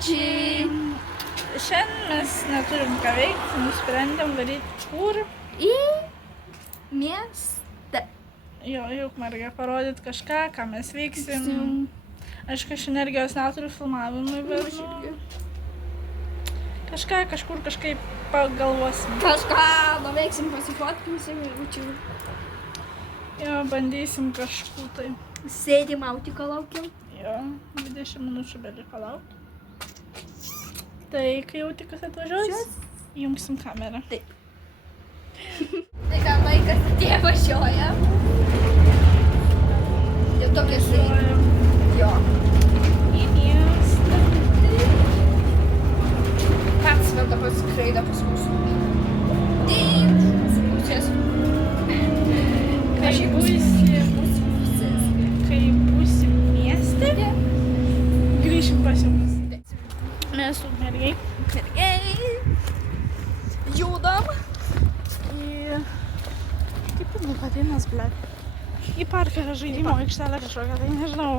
Karučiai. Šiandien mes neturim ką veikti, nusprendėm varyti kur? Į miestą. Jo, juk mergia parodyti kažką, ką mes veiksim. Aišku, aš energijos neturiu filmavimui, bet kažką kažkur kažkaip pagalvosim. Kažką nuveiksim, pasifotkinsim ir učiu. Jo, bandysim kažkur tai. Sėdim autiko laukiam. Jo, 20 minučių beliko laukti. Tai kai jau tik atvažiuos, jungsim kamerą. Taip. Tai ką laikas atėjo važiuoja. Jau tokia Važiuojam Jo. į miestą. Pats vėl paskraido pas mūsų. Taip, mūsų pusės. Kai būsim mieste, grįšim pas jums. Mes su mergiai judam į... Kaip jinai vadinasi, blet? Į parką žaidimo aikštelę kažkokią, tai nežinau.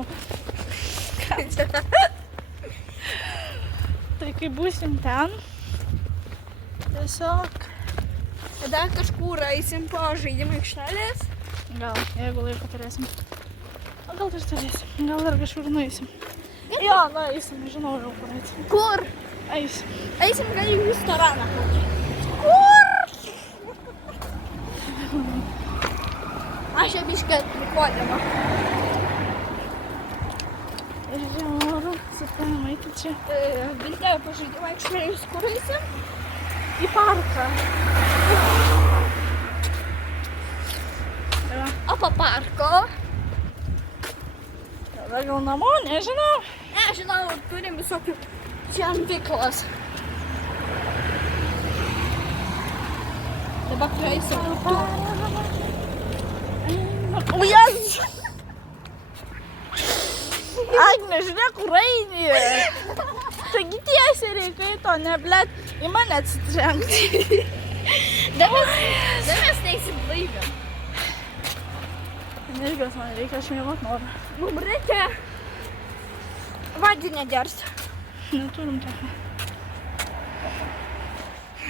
Tai kai būsim ten, tiesiog... Tada kažkur eisim po žaidimo aikštelės. Gal, jeigu laiko turėsim. O gal ir turėsim. Gal dar kažkur nueisim. Jo, eisim, žinau jau kur eisim. Kur? Eisim. Eisim gal į restoraną kokį. Kur? Aš jau biškį atlikodama. Ir žiauru, suspėjom eiti čia. Viltė po žaidimo aikštelės kur eisim? Į parką. Jo. O po parko? Tada gal namo, nežinau. Nežinau, turim visokių žemviklas. Dabar praeisim tu. O, jas! Agne, žiūrėk, kur eini. Taigi tiesiai reikia į to, ne, blet, į mane atsitrenkti. Mes neisim blaivę. Energijos man reikia, aš mėgot noriu. Mum reikia vadinę ders. Neturim tokio.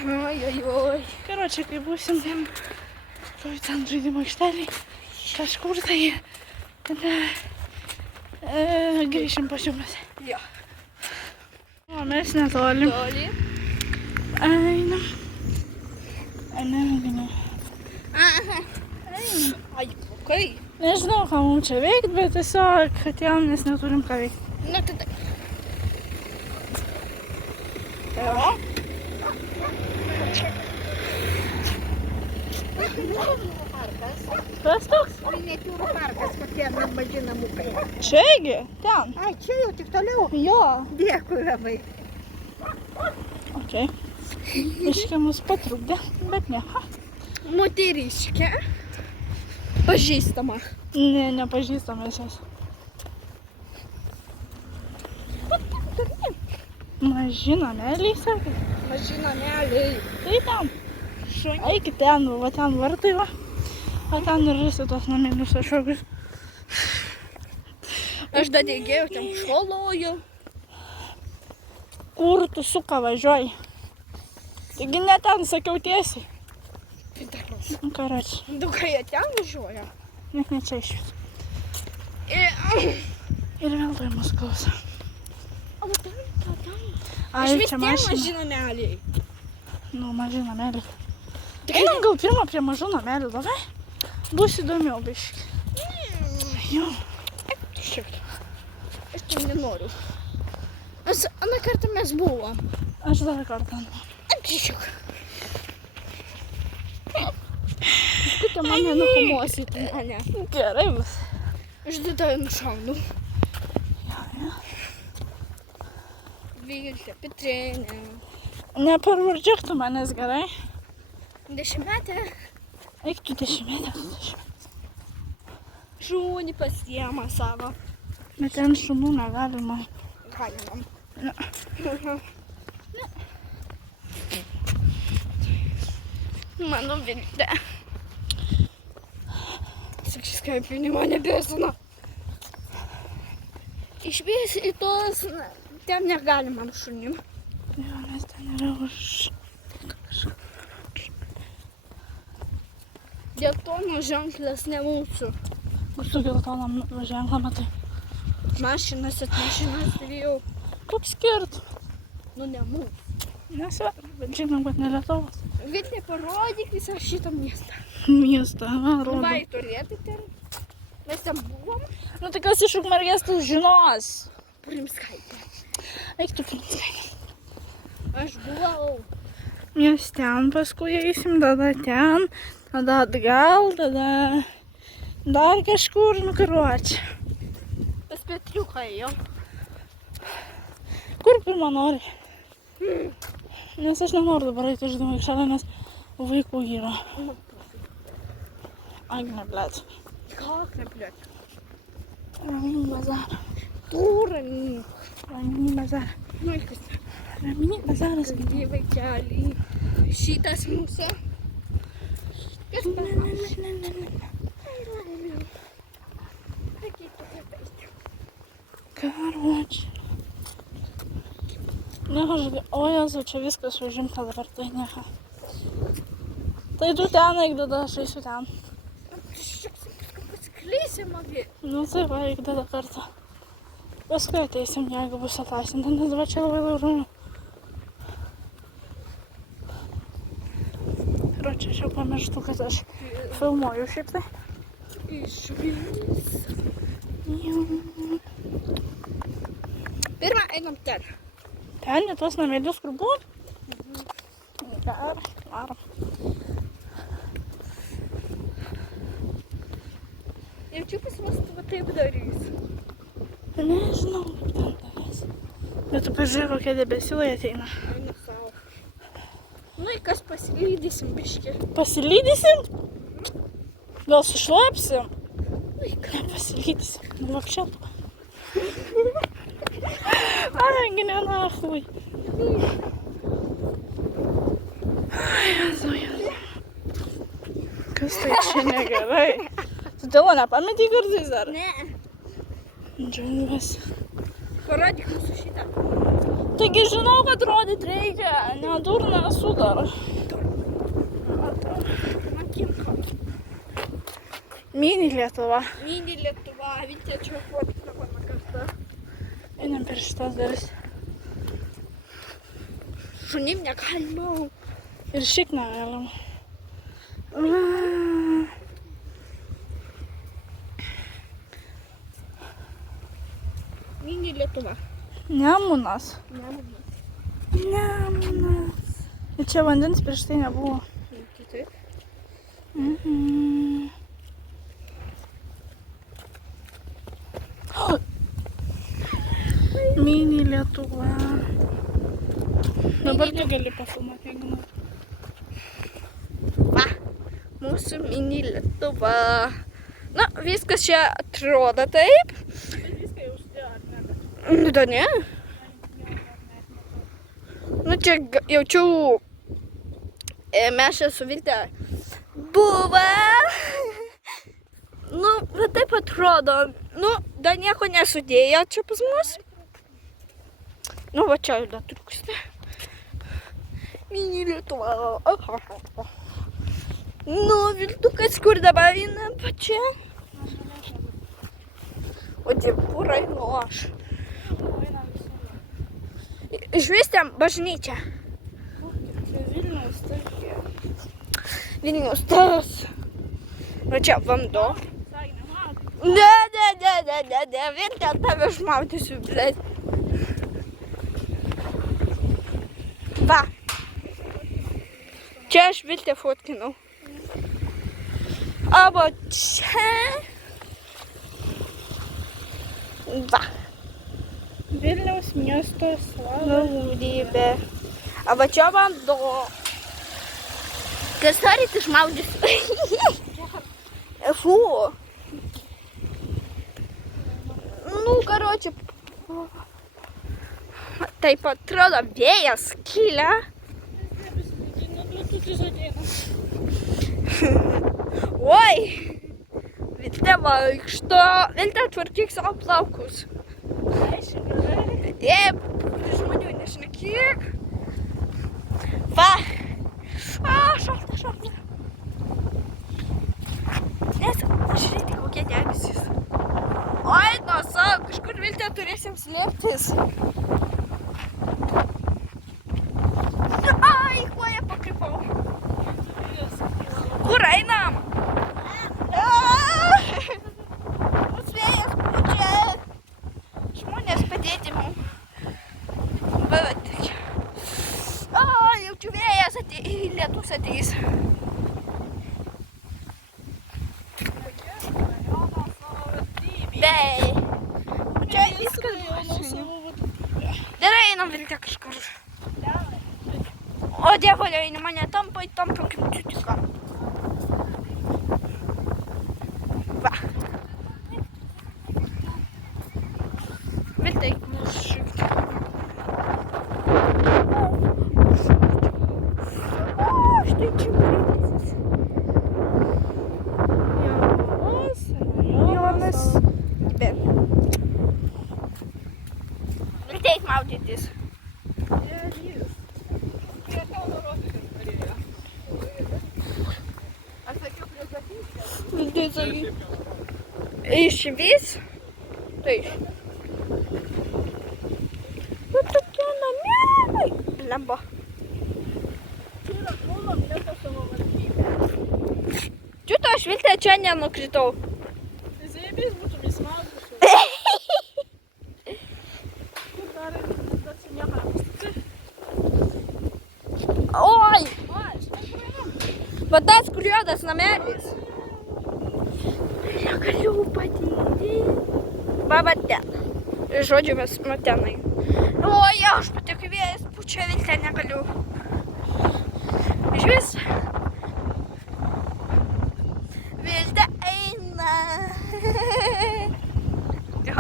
Oi. Karočią, kai būsim ten žaidimo aikšteliai, kažkur tai grįšim pas jumis. Jo. O mes netoli. Toli. Einam. Einam. Aha. Ai, kai. Nežinau, ką mums čia veikti, bet tiesiog atėjom, nes neturim ką veikti. Nu, tai taip. Jo. Kas toks? Miniatiūrų parkas, kokie maži namukai. Čiagi, ten. Ai, čia jau tik toliau. Jo. Dėkui labai. Ok. Iškia mus patrukdė, bet ne. Moteriškė. Pažįstama. Ne, nepažįstam jas. Maži nameliai, sakė. Maži nameliai. Tai ten. Eikit ten, va ten vartai, va. O ten ir visi tos namelius kažkokius. Aš dar dėgėjau, ten šoloju. Kur tu suka važiuoji? Taigi ne ten, sakiau tiesiai. Karoči. Dukai jie ten važiuoja. Net ne čia iš jūsų. Ir vėl tai mus klauso. O ten. Ai, Aš vis čia tie mašina. maži nameliai. Nu, maži nameliai. Einam gal pirmą prie mažų namelių, davai? Bus įdomiau, biški. Jo. Aš ten nenoriu. Aną kartą mes buvom. Aš dar kartą. Apsišiuk. Paskutė mane nukamuosit mane. Gerai bus. Aš tada nušaunu. Jo. Viltė, Petrinė. Neparvardžiuk tu manęs, gerai? 10-metė. Eik tu 10-metę. Šunį pasiema savo. Bet ten šunų negalima. Galimam. Ne. Mano Viltė. Sakys, kaip jinai mane besina. Išvies į tos ten negalima šunim. Jo, nes ten yra už... Geltono ženklas ne mūsų. Kur tu geltoną ženklą matai? Mašinas tai jau, Koks skirtum? nu ne mūsų. Nesvarbu, bet žinom, kad ne Lietuvos. Viltė, parodyk visą šitą miestą. Miestą, man rodo. Vai turėtų ten. Mes ten buvom. Nu tai kas iš Ukmergės tas žinos? Purimskaitė. Eik tu Purimskaitė. Aš buvau. Mes ten paskui eisim, tada ten, tada atgal, tada dar kažkur nukaruoči. Pas Petriuką ėjo. Kur pirmą nori? Nes aš nenoriu dabar eiti iš dūmų aikštelę, nes vaikų yra. Agne, blėt. Как не, блядь? Ramini bazarą. Turinį. Ramini bazarą. Nu, kas ten? Ramini bazaras. Gimė vaikeliai. Šitas mūsų. Kas Ne, tas? ne, ne, ne, ne. Karuočiai. O Jezu, čia viskas užimta dabar, tai ne. Tai tu ten eik, tada aš eisiu ten. Pasiklysim abi. Nu tai va, eik tada kartą. Paskui ateisim, jeigu bus atlaisvinta, nes va čia labai laurų. Ir čia aš jau pamirštu, kad aš filmuoju šiaip tai. Iš Vilnius. Jau. Pirmą einam ten. Ten į tuos namelius, kur buvo? Gerai, varom. Jaučiu pas mus va taip darys. Nežinau, kaip ten darys. Bet tu pažiūrėk, kokie debesilai ateina. Einu savo. Nu, į kas pasilydysim biškį. Pasilydysim? Gal sušlapsim? Nu, į ką? Nepasilydysim. Nu, vapšė tu. Ai, ne nahui. Ai, Jezu, Jezu. Kas tai čia negerai? Tu tėvo nepametį kartais dar? Ne. Džiungas. Parodyk mūsų šitą. Taigi žinau, kad rodyt reikia. Nedurna esu dar. Man kimko. Mini Lietuva. Mini Lietuva. Viltė čia fotkina pana kartą. Einam per šitas dalis. Šunim negalima. Ir šiek negalim. Mini Lietuva. Nemunas. Nemanau. Nemunas. Ir čia vandens prieš tai nebuvo. Taip. Mhm. Mini Lietuva. Dabar tu gali pafilmuoti, jeigu nori. Va. Mūsų mini Lietuva. Na, viskas čia atrodo taip. Bet viską jau uždėjo, ar ne? Nu, da ne. Nu, čia jaučiu, mes čia su Vilte buvo. Nu, va taip atrodo. Nu, dar nieko nesudėjo čia pas mus. Nu, va čia dar trūksta. Mini Lietuva. Nu, Viltukas, kur dabar einam pačia? O dievurai, nu aš. Išvis ten bažnyčia. Vilnius, taigi. Vilnius tas. Va čia vanduo. Sai, nematai. Ne, vien ten tave šmaudysiu, blėt. Va. Čia aš Viltę fotkinau. O va čia. Va. Vilniaus miesto slavas. Naudybė. O va čia vanduo. Kas norit išmaudysiu? Фу. Nu, karoči. Taip atrodo vėjas kyla. Oi. Vilte vaikšto. Vilte tvarkyk savo plaukus. Jep. Va! Šalta. Nes, žiūrėti, kokie debesys. Oi, savo, kažkur Viltė turėsim slėptis. Ai, koją pakrypau. Kur einam? Mūsų vėjas pučia. Žmonės padėti mums. Bet čia. Jaučiu vėjas ateis, lietus ateis. Bei. Čia viskas buvo. Gerai, einam Viltė kažkur. O dievolė, eini mane tampa kaip čiutiką. Va. Viltė, mūsų šikti. Štai čia greitis. Jonas. Viltė, eik maudytis. Išvis? Taip. Nu tokie nameliai. Lemba. Čiūto, aš Viltė čia nenukritau. Zajebys būtum įsmaudus. Kur dar nieko. Oi! Va tas, kur juodas namelis. Negaliu padėti. Va ten. Žodžiu, mes tenai. Oi, aš patek vėjas pučia, Viltė negaliu. Išvis. Viltė eina.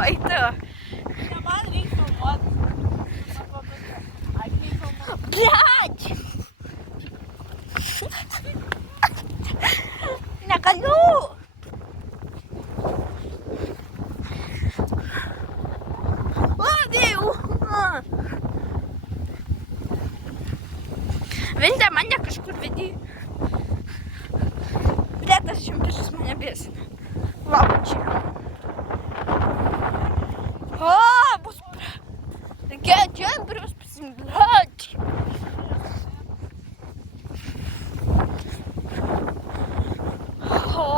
Oi, tu. Man reikia filmuoti. Блядь! Negaliu. Viltė mane kažkur vedė. Blet, tas šimtašis mane bėsina. Laukia čia. O, bus... Tokia džembrius pasimblėt. O,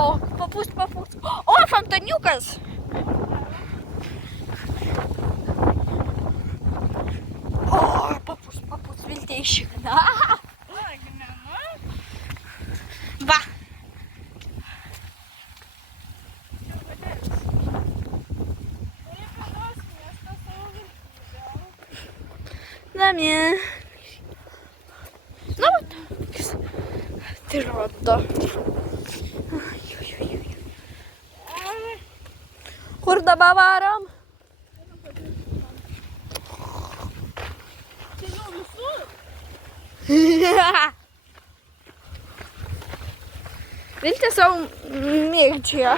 papūst. O, fontaniukas. O, papūst, Viltė iššikna. Va. Namie. Nu, tai rodo. Kur dabar varom? Viltė savo mėgdžioje.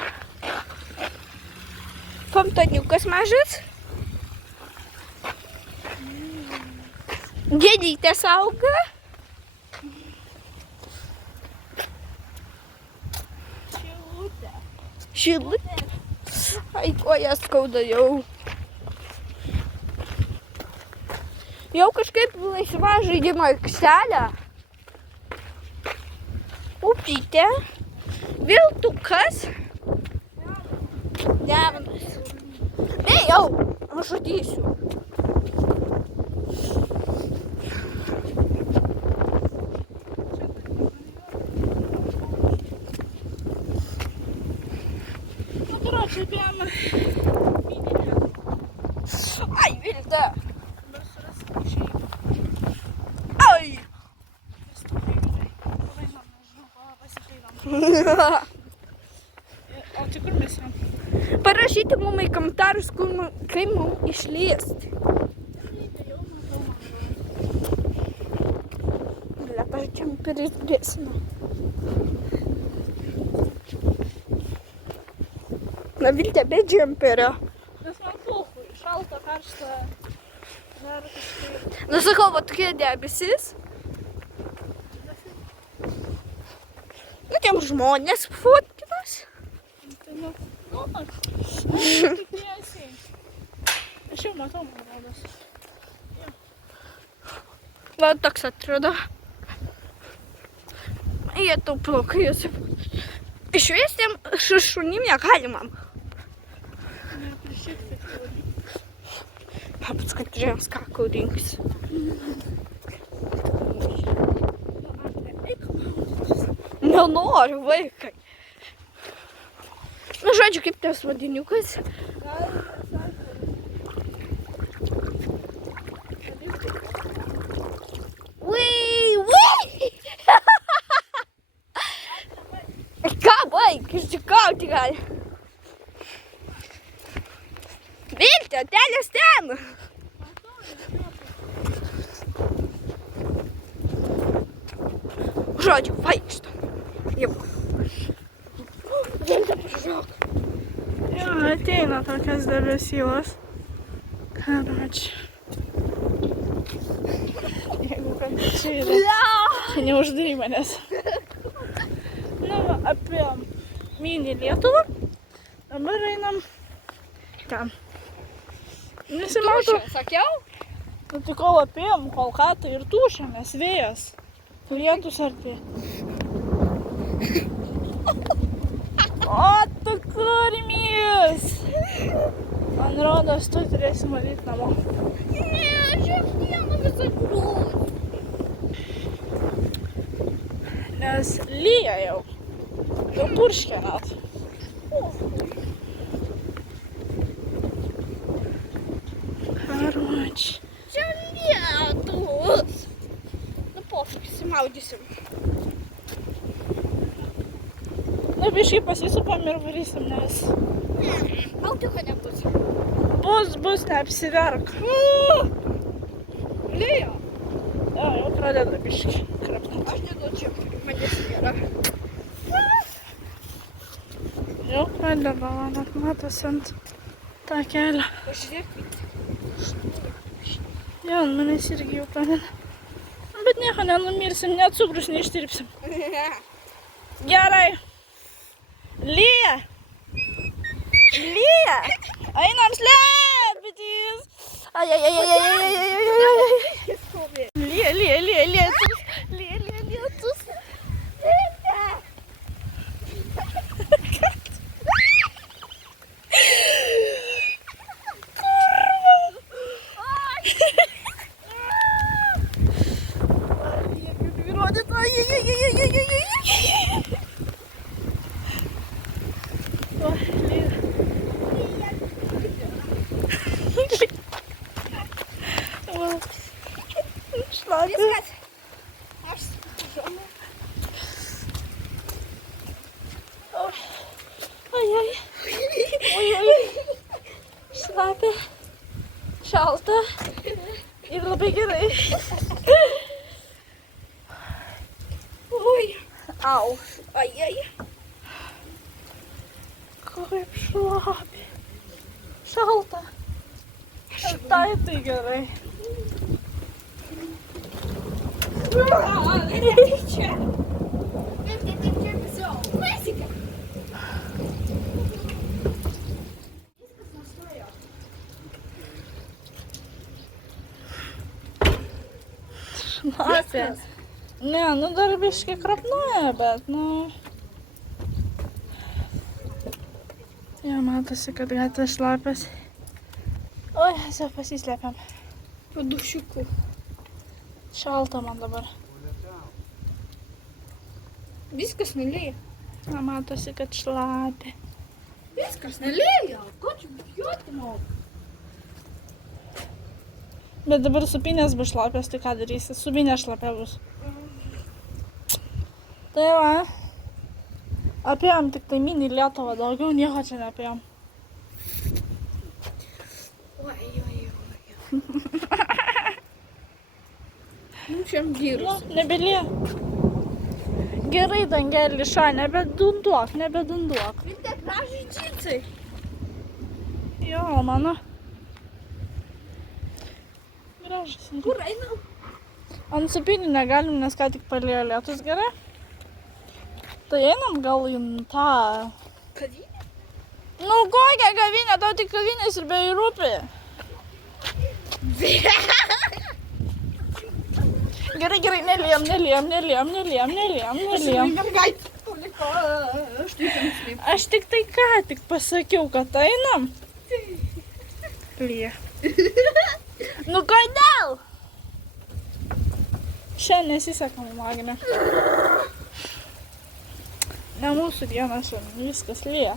Fontaniukas mažas. Gėlytės auga. Šilutė. Ai, kojas skauda jau. Jau kažkaip laisva žaidimo aikštelė. Upytė. Viltukas. Nevanas. Jau, aš žudysiu. Ai, Viltė. Ai. O čia kur mes jam? Parašyti mums į komentarus, kaip mums išleisti. Bля, pažiūrėjom per išdėsino. Na, Viltė, be džemperio. Nes man pulchui, šalta, karšta. Dar kažkaip. Nu, sakau, va tokie debesis. Kokiem žmonės fotkinas? Tai nu, tik tiesiai. Aš jau matau, man rodos. Va toks atrodo. Jie tau plaukai jūsų. Išvesti šunim negalima. Ne, prišiek tik turi. Pats, kad žiūrėjams, ką rinks. Nenoriu, vaikai. Nu, žodžiu, kaip tas vadiniukas. Ką, baig, išsikauti gali. Viltė, telės ten. Žodžiu, vaikšto. Jau. Viltė, pažiūrėk. Jo, ateina tokias debesylas. Karoči. Jeigu kad čia yra. Čia neuždari manęs. Nu, apie mini Lietuvą. Dabar einam ten. Nesimato. Sakiau? Nu, tai kol apėjom, kol ką, tai ir tūšia, nes vėjas. Lietus artėja. O, tu kurmis! Man rodos, tu turėsi matyti namo. Ne, aš dieną visą griūsiu. Nes lyja jau. Jau purškia net. Karoči. Čia lietus. Nu, pofik, įsimaudysim. Nu, biškai pasisupam ir varysim, nes Ne, mautiuko nebus. bus, neapsiverk. Lyja. Jo, jau pradeda biškai krapnut. Aš nežinau, čia manęs nėra. Jau pradeda, net matosi ant tą kelią. Pažiūrėk, Jo, ant manęs irgi jau pradeda. Bet nieko nenumirsim, net cukrus neištirpsim. Gerai. Lyja. Lyja. Einam slėpytis. Lyja, lietus. Lyja, lietus. Viskas. Aš sužinau. Oi. Šlapia, šalta ir labai gerai. Oi. Au. Ai. Kaip šlapia. Šalta. Tai gerai. Reikia. Kaip čia visau. Klasika. Viskas nustojo. Šlapia. Ne, nu dar biškai krapnuoja, bet nu... Jo, matosi, kad gatvės šlapias. Oi, jau pasislėpiam. Po dušiuku. Šalta man dabar. Viskas nelyja. Na, matosi, kad šlapia. Viskas nelyja. Ko čia bijoti nori? Bet dabar supinės bus šlapios, tai ką darysi? Supinė šlapia bus. Tai va. Apėjom tik tai mini Lietuvą, daugiau nieko čia neapėjom. Oi. Nu, čia gyrus. Nebelie. Gerai, dangelį ša, nebedunduok. Viltė, gražiai džinsai. Jo, mano. Gražus. Kur einam? Ant supinių negalim, nes ką tik palėjo lietus, gerai? Tai einam gal į tą... Kavinė? Nu kokią kavinę, tau tik kavinės ir be rūpi. Gerai, gerai, neliam. Aš tik tai ką tik pasakiau, kad einam. Lyja. Nu kodėl? Šiandien nesiseka mum, Agne. Ne mūsų diena šiandien, viskas lyja.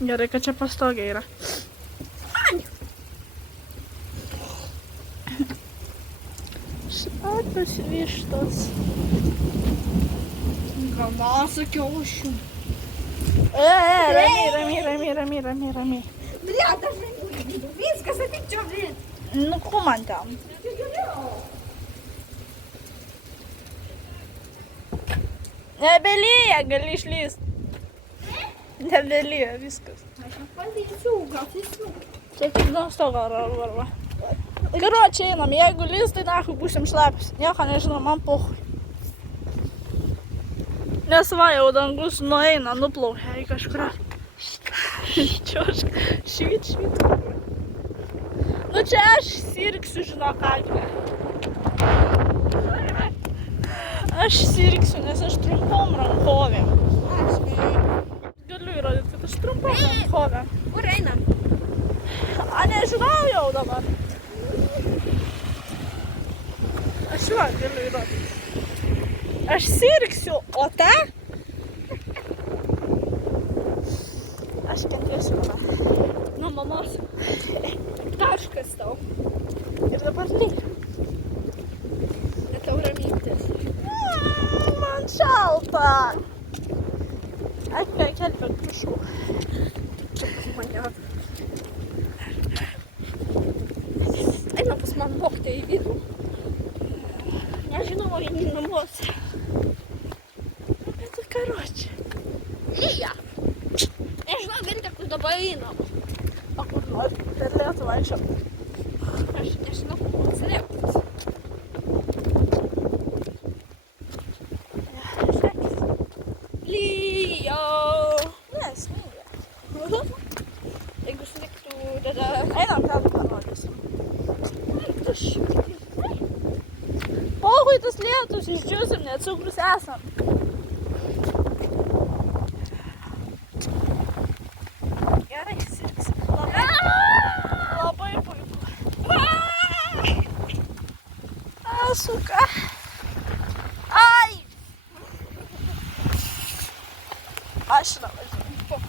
Gerai, kad čia pastogė yra. Šlapios vištos. Gamasa kiaušių. Ramiai. Bля, dažnai būtų. Viskas ateikčio, blin. Nu, ko man ten? Nebelyja, gali išlyst. Nebelyja, viskas. Aš nepalysiu, gal tiesiu. Čia tik nuo stogo arba. Karočią einam, jeigu lys, tai nahui būsim šlapis. Nieko nežinau, man pohui. Nes va, jau dangus nueina, nuplaukia į kažkur. Čiošk, švit. Nu čia aš sirgsiu, žinok, Agne. Aš sirgsiu, nes aš trumpom rankovėm. Aš ne. Galiu įrodyti, kad aš trumpom rankovėm. Kur einam? A, nežinau jau dabar. Aš va, galiu įrodyti. Aš sirgsiu, o ta? Aš kentėsiu tada. Nuo mamos. Taškas tau. Ir dabar lyg. Net tau ramytis. Man šalta. Agne, kelpėk, prašau. Čia pas mane. Eina pas man mokytoją į vidų. Nežinau, ar į namuose. Bet tai karočią. Lyja. Nežinau, vien tik dabar einam. O kur nori? Per Lietuvą anksčiau. Aš nežinau, kur slėptis. Lyja. Nes, lyja. Jeigu sliktų, tada... Einam, ką tu parodysim. Aš... Pohui tas lietus, išdžiūsim, net cukrus esam. Gerai, sirgsim. Labai puiku. Suka. Ai! Mašina važiuoja.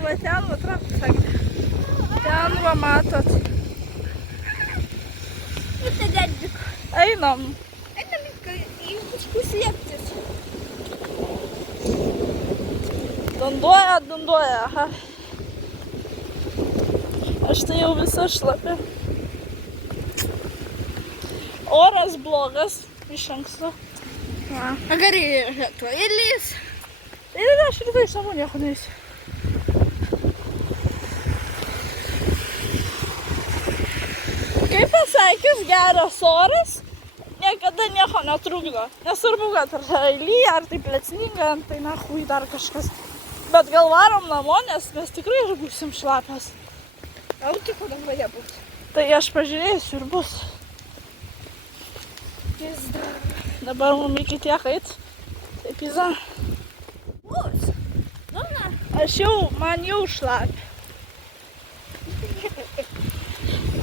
Va ten, va trapas, Agne. Ten, va matot. Nu, tai dedzik. Einam. Einam į kažkur slėptis. Dunduoja, aha. Aš tai jau visa šlapia. Oras blogas iš anksto. Va. Gerai, to įlys. Tai aš rytoj iš namų nieko neisiu. Kaip pasakius, geras oras, niekada nieko netrukdo. Nesvarbu, kad ar lyja, ar tai plecninga, tai nahui dar kažkas. Bet gal varom namo, nes mes tikrai ir būsim šlapias. Gal tik padangoje bus. Tai aš pažiūrėsiu ir bus. Dabar mums iki tiek eit. Tai pizza. Bus. Nu, na. Man jau šlapia.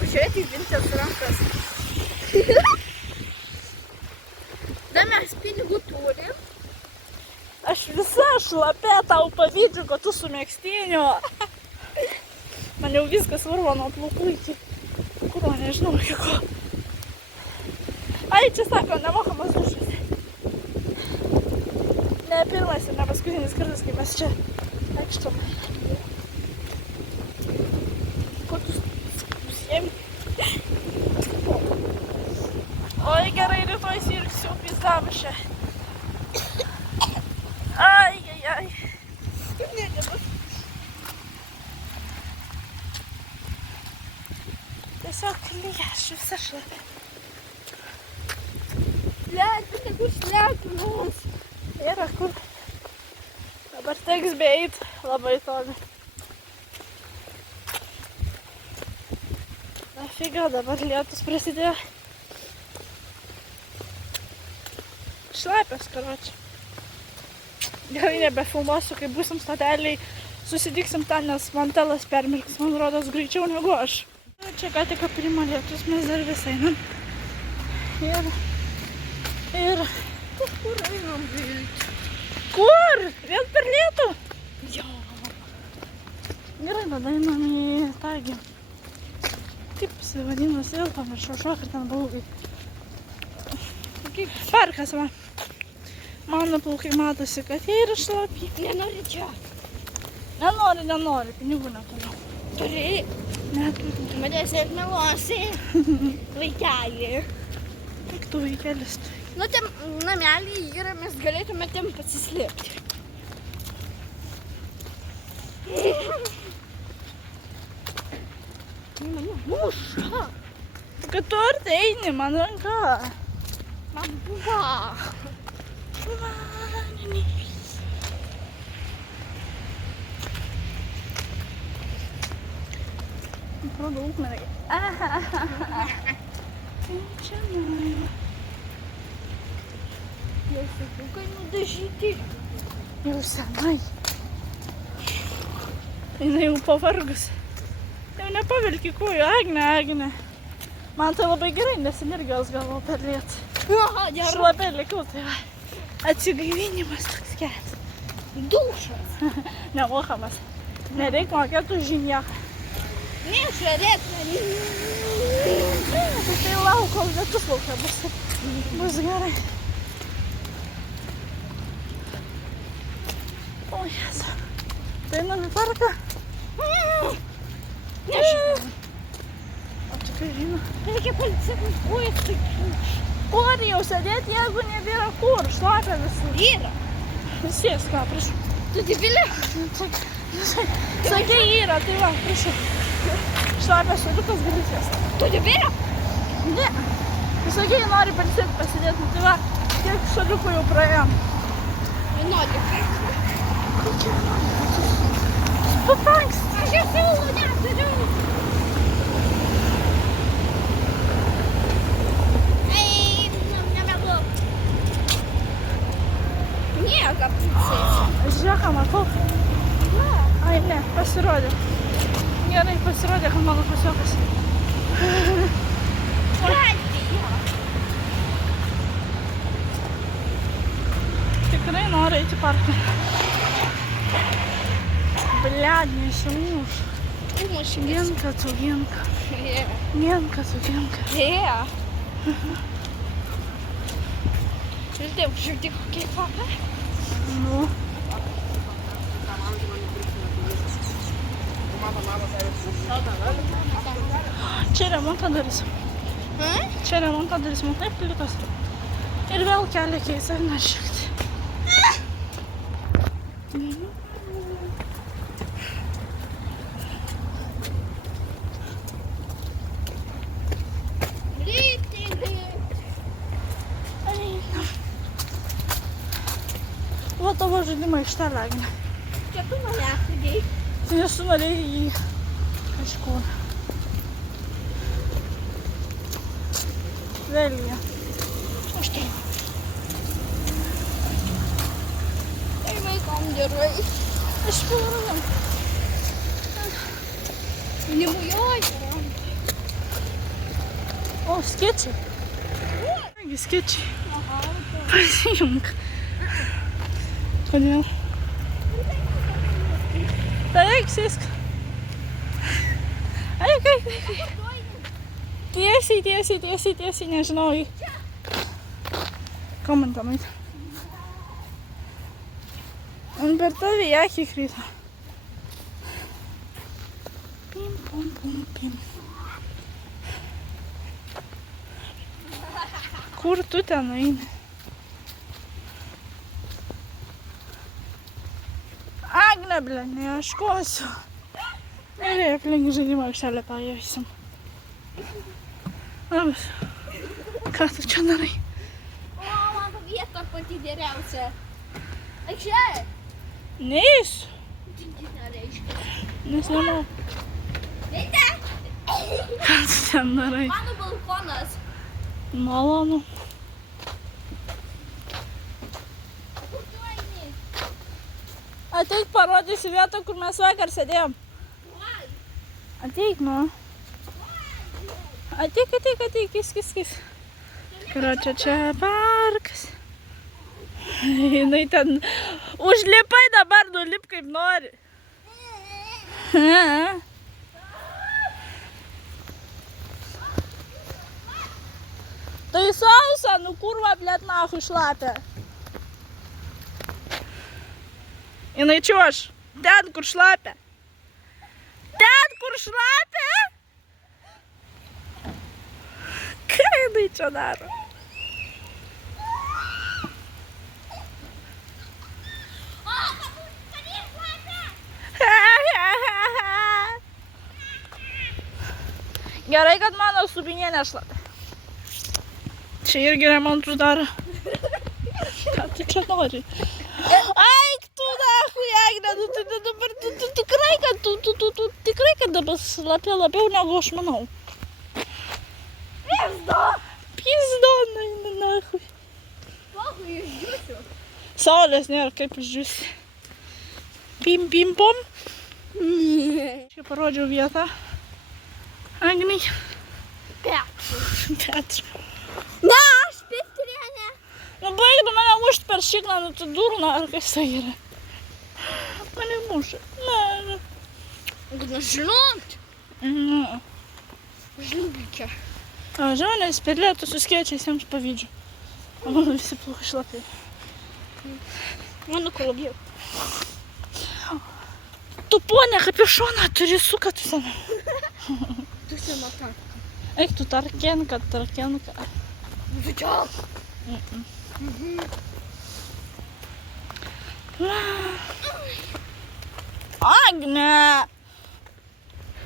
Žiūrėti į Vintės rankas. Da mes pinigų turim. Aš visa šlapia tau pavydžiu, kad tu su megztiniu. Man jau viskas varva nuo plaukų iki kuro, nežinau iki ko. Ai, čia sako, nemokamas dušas. Ne pirmas ir ne paskutinis kartas, kai mes čia vaikštom. Kur tu pasiemi? Oi, gerai, rytoj sirgsiu pizdamišę. Ai. Kaip nedėbas. Tiesiog lyja, aš visa šlapia. Slepiasi, kur slepiamas. Yra kur. Dabar teks beeit labai toli. Nafiga, dabar lietus prasidėjo. Šlapias, karoči. Gerai, nebefilmuosiu, kai būsim stoteliai. Susitiksim ten, nes man telas permirks, man rodos, greičiau negu aš. Čia ką tik aprimo lietus, mes dar visai einam. Ir... Kur einam vilti? Kur? Vėl per lietų? Jo. Gerai, tada einam į tagį. Taip, vadinasi, vėl pamiršau šokį ir ten baugai. Parkas, va. Mano plaukai matosi, kad jie yra šlapi. Nenori čia. Nenori, pinigų neturiu. Turi. Neturiu. Manęs ir meluosi. Vaikelį. Tik tu vaikelis tu. Nu, ten namelį yra, mes galėtume ten pasislėpti. Mane muša. Kad tu ar tai eini, man ranka. Man buvo. Produk mereka. Čia nori. Jau sakiukai nudažyti. Jau senai. Jinai jau pavargus. Jau nepavilki kojų, Agne. Man tai labai gerai, nes energijos galvo per lietų. Šlapė likau, tai va. Atsigaivinimas toks geras. Dušas. Nemokamas. Nereik mokėti už nieką. Nešarėt. Tai lauk, kol vietus laukia bus gerai. O, jesu. Tai einam į parką. Nežinau. O tikrai žino. Reikia palikti kojas. Kur jau sėdėti, jeigu nebėra kur? Šlapia visur. Yra. Sėsk, ką, prašau. Tu dibilė? Sakė, yra, tai va, prašau. Šlapia suoliukas gali sėsti. Tu dibilė? Ne. Sakė, nori pailsėti, pasidėti, tai va, tiek šaliukų jau praėjom. 11. Kokie 11? Papanks. Aš jau siūlų neturiu. Ei, nemegu. Nieko prisėsiu. Žiūrėk, matau. Ai, ne, pasirodė. Gerai, pasirodė, kad mano pasiokas. Tikrai noriu eiti į parką. Блядь, несемуш. Генка tu Генка. Генка tu Генка. Žinai, žiūrėk, kokie kvapą. Nu. Čia remontą darysim. Čia remontą darysim, taip plikas. Ir vėl kelią keis, ar nešikti. Va tavo žaidimo aikštelė, Agne. Čia tu mane atvedei. Tai nesu norėjai į kažkur. Vėlgi. Už tai. Tai vaikom gerai. Aš pilnam. Nemujoj. O, skėčiai. Nagi, skėčiai. Aha. Pasiimk. Kodėl? Tai eik, sėsk. Eik. Tiesiai, nežinau. Komentam eit. Per tavį akį krito. Pim. Kur tu ten eini? Agne, bля, neieškosiu. Gerai, aplink žaidimo aikštelę paėsim. Labas. Ką tu čia darai? vieta pati geriausia. Aikštelė. Neįsiu, Nereiškia. nes nemanau. Eite. Ką tu ten darai? Mano balkonas. Malonu. Kur tu eini? Ateik parodysiu vietą, kur mes vakar sėdėjom. Vai. Ateik, nu. Ateik, kis. Karočią, čia parkas. Jinai ten užlipai dabar, nulip kaip nori. Tai sausa, nu kurva, blėt, nahui šlapia. Jinai čiuoš. Ten, kur šlapia. Ką jinai čia daro? Gerai, kad mano subinė nešlapia. Čia irgi remontus daro. Ką tu čia nori? Eik tu, nahui, Agne, tu dabar, tu tikrai, kad dabar slapia labiau negu aš manau. Pizdo, naina, nahui. Pogui, išdžiūsiu. Saulės nėra, kaip išdžiūsi. Pim, pom. Čia parodžiau vietą. Agnei. Petru. Na, aš Petrienė. Nu baigdu mane mušt per šiklą, nu tu durna, ar kas tai yra. Mane muša. Ne. Gana žinot. Ne. Žinokit. A žmonės per lietų su skėčiais jiems pavydžiu. O mano visi plaukai šlapiai. Mano kolabėjau. Tu ponė kapišoną turi sukat sen. Tu sematai. Eik tu tarkenka. Vidžiau. Agne!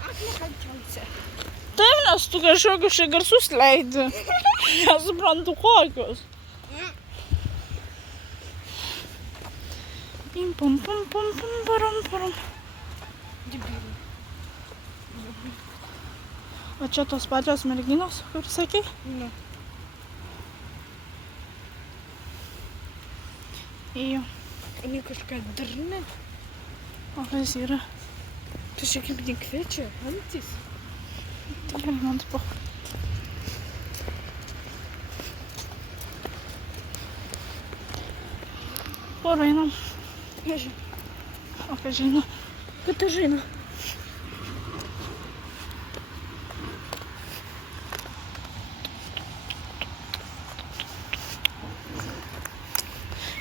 Aš nekančiausia. Taip, nes tu kažkokius čia garsus leidi. Nesuprantu kokius. Pim, pum, param. Debilų. O čia tos pačios merginos, kur sakei? Ne. Ėjo. Jinai kažką darne. O kas yra? Tu čia kaip nekviečia, antis. Tai gerai, man taip. Kur einam? Nežinau. O ką žino? Katažina.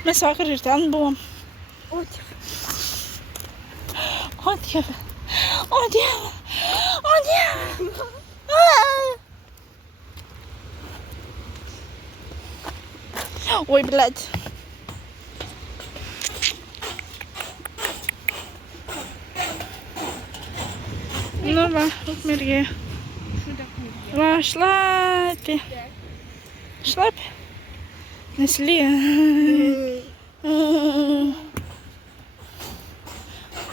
Mes vakar ir ten buvom. O, Dieve. O Dieve. Ой, блядь. Nu va, ukmergė. Va, šlapia. Nes lyja.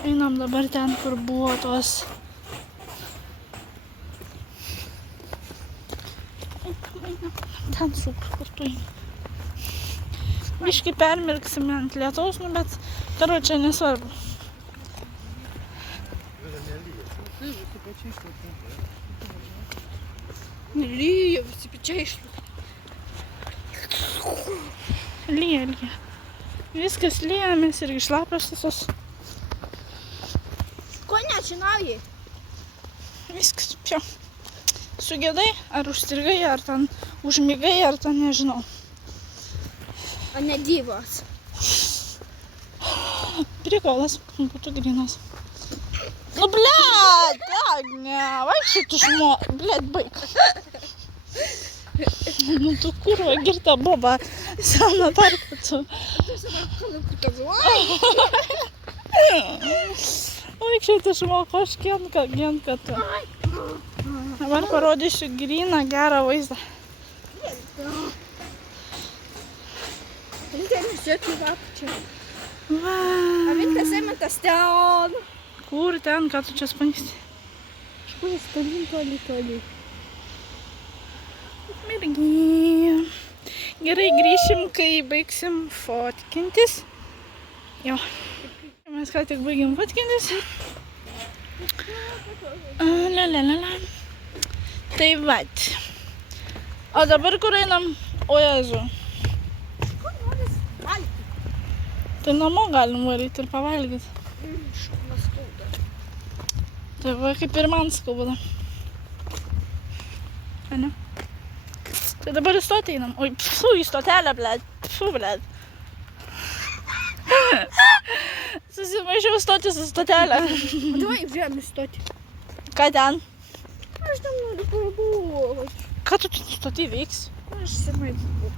Einam dabar ten, kur buvo tos. Einam. Ten suk, kur tu eini. Biškai permirksime ant lietaus, nu bet karočią nesvarbu. Lyja, visi pečiai išliūk. Lyja. Viskas lyja, mes irgi šlapios visos. Ko nečinauji? Viskas, pio. Sugėdai, ar užstrigai, ar ten užmigai, ar ten nežinau. O ne gyvas. Prikolas, būtų grynas. Nu, blėt, Agne, vaikščiai tu blėt, baig. Nu, tu kurva, girta boba, sena tarpa tu. Vaikščiai tu šmoko, aš genka tu. Dabar parodysiu gryną, gerą vaizdą. Ten jokių vapčių. Va. A Vinkas Eimantas ten. Kur ten, ką tu čia spanksti? Kažkur toli. Mergy. Gerai, grįšim, kai baigsim fotkintis. Jo. Mes ką tik baigėm fotkintis. La. Tai vat. O dabar kur einam? O Jezu. Kur noris valgyti? Tai namo galim varyti ir pavalgyti. Šūnas skauda. Tai va, kaip ir man skauda. Ane? Tai dabar į stotį einam. Oi, pfu, į stotelę, blėt. Pfu, blėt. Susimaišiau stotį su stotelę. O davai žemė stoti. Ką ten? Aš tam noriu pabūti. Ką tu stotį veiksi? Aš senai buvau.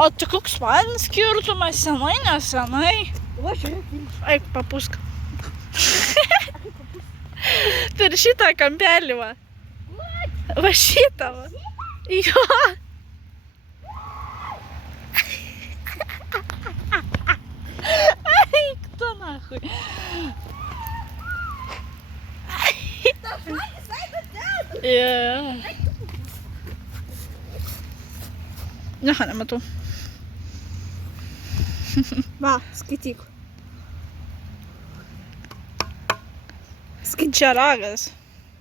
O tai koks man skirtumas, senai, nesenai? O žiūrėk. Eik, papusk. Per šitą kampelį, va. Va šitą, va. Jo. Eik, tu nachui. Jo. Nieko nematau. Va, skaityk. Čia ragas.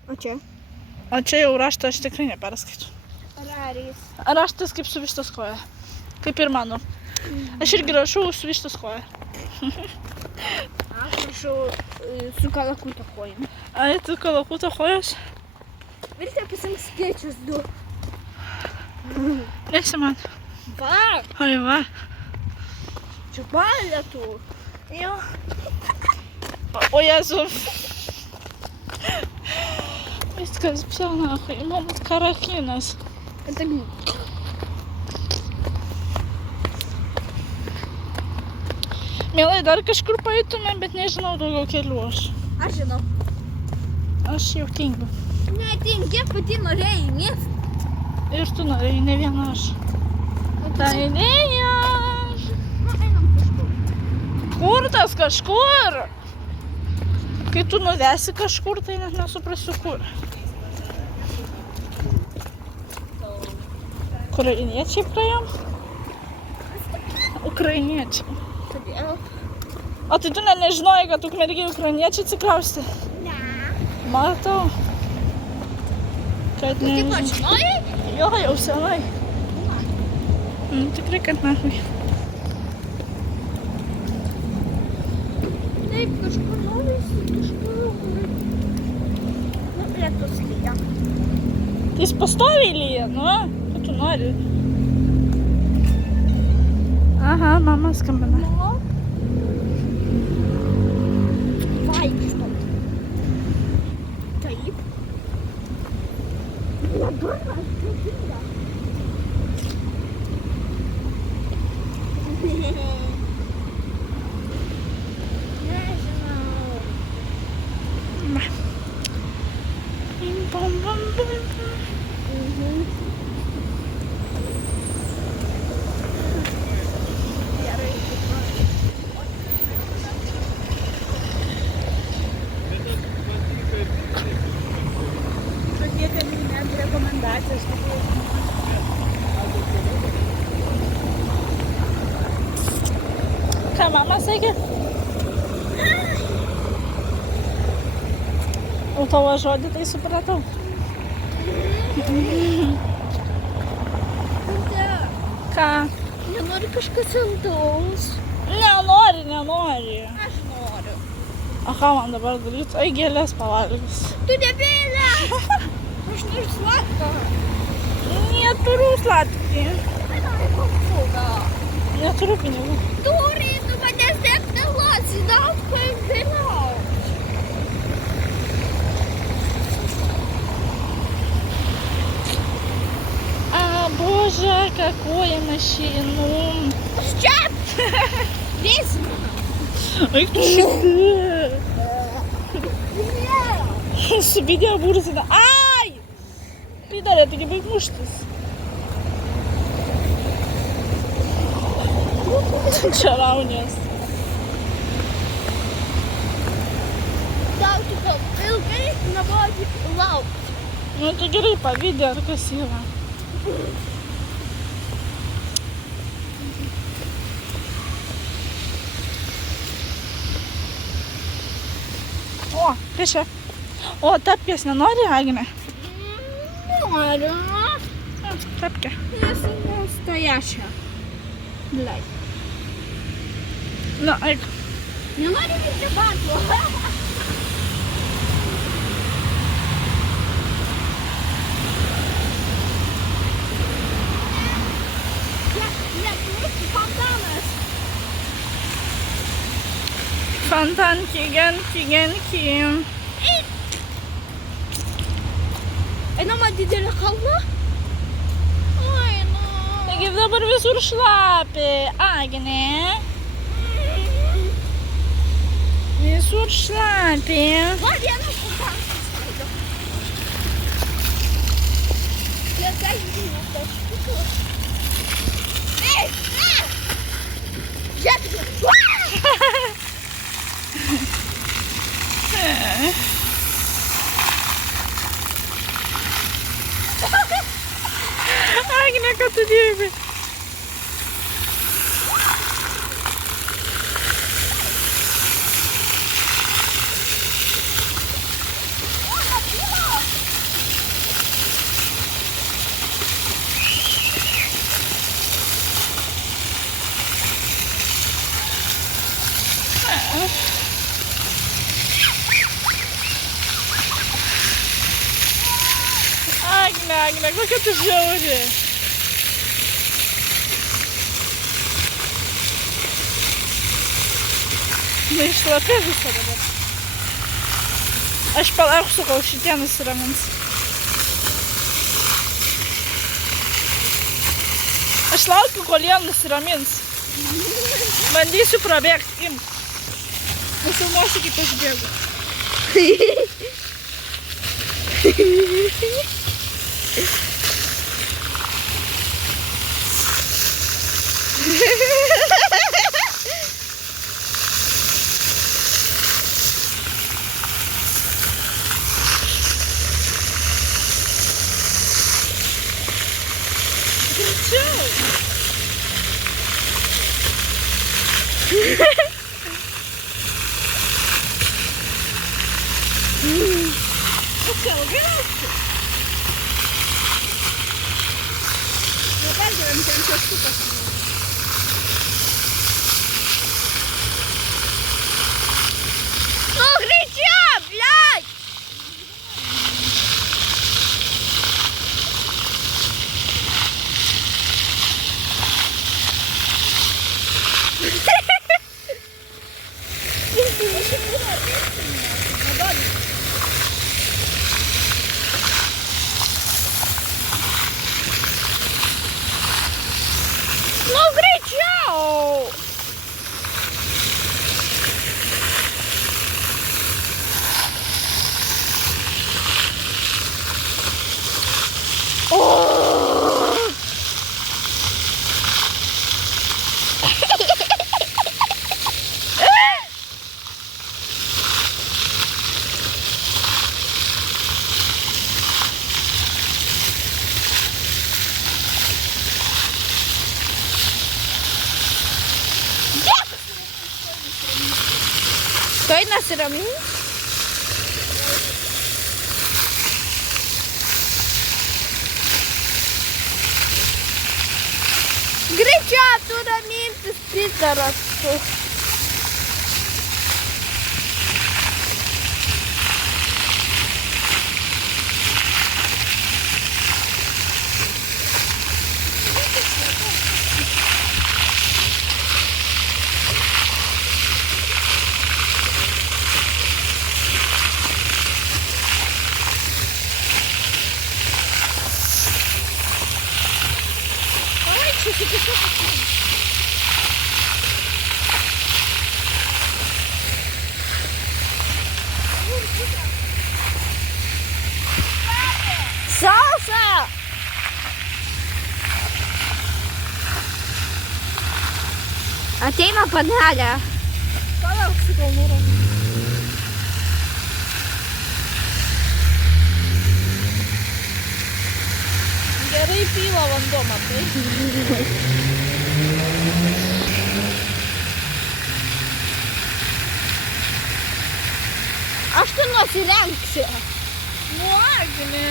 O čia? O čia jau raštą aš tikrai neperskaitu. Raris. Raštas kaip su vištos koja. Kaip ir mano. Aš irgi rašau su vištos koja. Aš rašau su kalakuto kojim. Ai, tu kalakuto kojas? Viltė pasims skaičius 2. Leisi man. Va, Ai, va. čia balėtų. Jo. O Jezu. Viskas psiaunahui. Man karakinas. Katalyk. Mielai dar kažkur paeitumėm, bet nežinau daugiau kelių aš. Aš žinau. Aš jau tingiu. Netingi, pati norėjai į miestą. Ir tu norėjai, ne viena aš. Ta idėja. Na, einam kažkur. Kur tas kažkur? Kai tu nuvesi kažkur, tai net nesuprasiu kur. Ukrainiečiai praėjom? Ukrainiečiai. Todėl. O tai tu net nežinojai, kad ukmergėj ukrainiečiai atsikraustė? Ne. Matau. Kad Tu tipo žinojai? Jo, jau senai. Tikrai, kad nahui. Taip, kažkur norisi, kažkur. Nu, lietus lyja. Tai jis pastoviai lyja, nu, kad tu nori. Aha, mama skambina. Nu. Vaikštom. Taip. Labai atsakinga. Nežinau. Va. Bim, bam, bam, bam, bam. Gerai. Žadėte net rekomendacijas. Ką mama sakė? O tavo žodį tai supratau. Ką? Nenori kažkas saldaus? Nenori. Aš noriu. O ką man dabar daryti? Ai, gėlės pavalgys. Tu debėlė! Aš noriu slatką. Neturiu slatki. Fuga. Neturiu pinigų. Turi, tu manęs net nelosi, daug kaip vėliau. Боже, какое машину. Щеп! Весь. Ай, tu subidėjo burzina. Ai! Pidarė, taigi baig muštis. Čia raunės. Tau tu gal ilgai nenori laukti. Nu tai gerai, pavydė, ar kas yra. O, kas čia? O, tapkės nenori, Agnė? Noriu. Tapkė. Настоящая. Блядь. Nu, eik. Nenoriu likti batų. Fontanas. Fontanki, genki. Einama didelė kalna? Oi, nu. Taigi dabar visur šlapi, Agnė. Visur šlapi. Va, vienas fontanas skraido. Lėtai žinau, tas štiklas. Ei, ne! Žiūrėk, Agnė, ką tu dirbi? Agnė, kokia tu žiauri. Nu, išlapė visą dabar. Aš palauksiu, kol šitie nusiramins. Aš laukiu, kol jie nusiramins. Bandysiu prabėgti, imk. Nufilmuosiu, kaip aš bėgu. Greičiau. Čia ilgai laukti. Neperžiūrėm, ten šeštukas. Ну, греча, блядь! Ну, греча! Stai nusiraminti? Greičiau tu ramintis, pitaras tu. Salsa! Ateina panelė. Palauksiu, gal nuramu. Gerai pyla vanduo, matai. Aš tu nusilenksiu. Nu, Agne.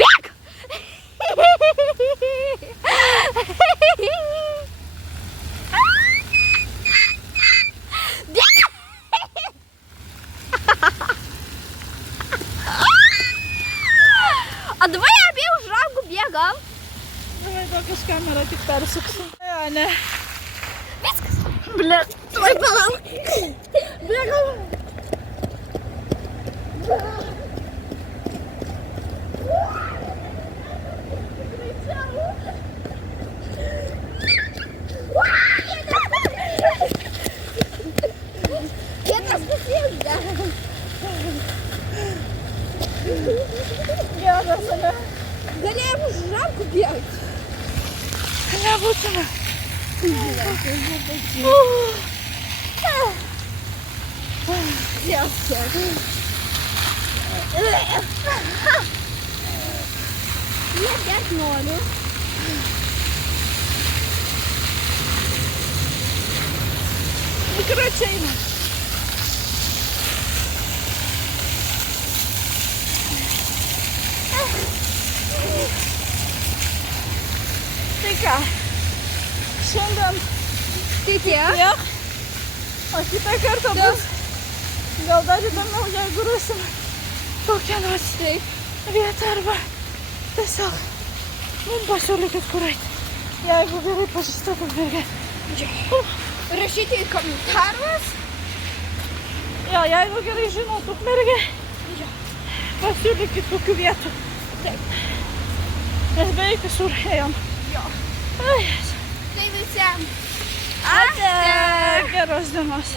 Bėk! A давай abie už rankų bėgam. Davai, tokias kamerą tik persuksiu. Jo, ne. Viskas. Blet, tuoj palauk. Bėgam. Pietras nusilda. Geras, ne? Galėjom už rankų bėgti. Nebūtina. Jie bėgt noriu. Ukračeina. Tai ką, šiandien Tai tiek. tiek, o kitą kartą bus gal dar įdomiau, jeigu rasim kokią nors vietą arba tiesiog mums pasiūlykit kur eiti. Jeigu gerai pažįstat ukmergę. Rašyti į komentarus. Jo, jeigu gerai žinot ukmergę, pasiūlykit kokių vietų. Taip. Mes beveik visur ėjom. Jo. Ai, Tai visiems. Ate! Geros dienos.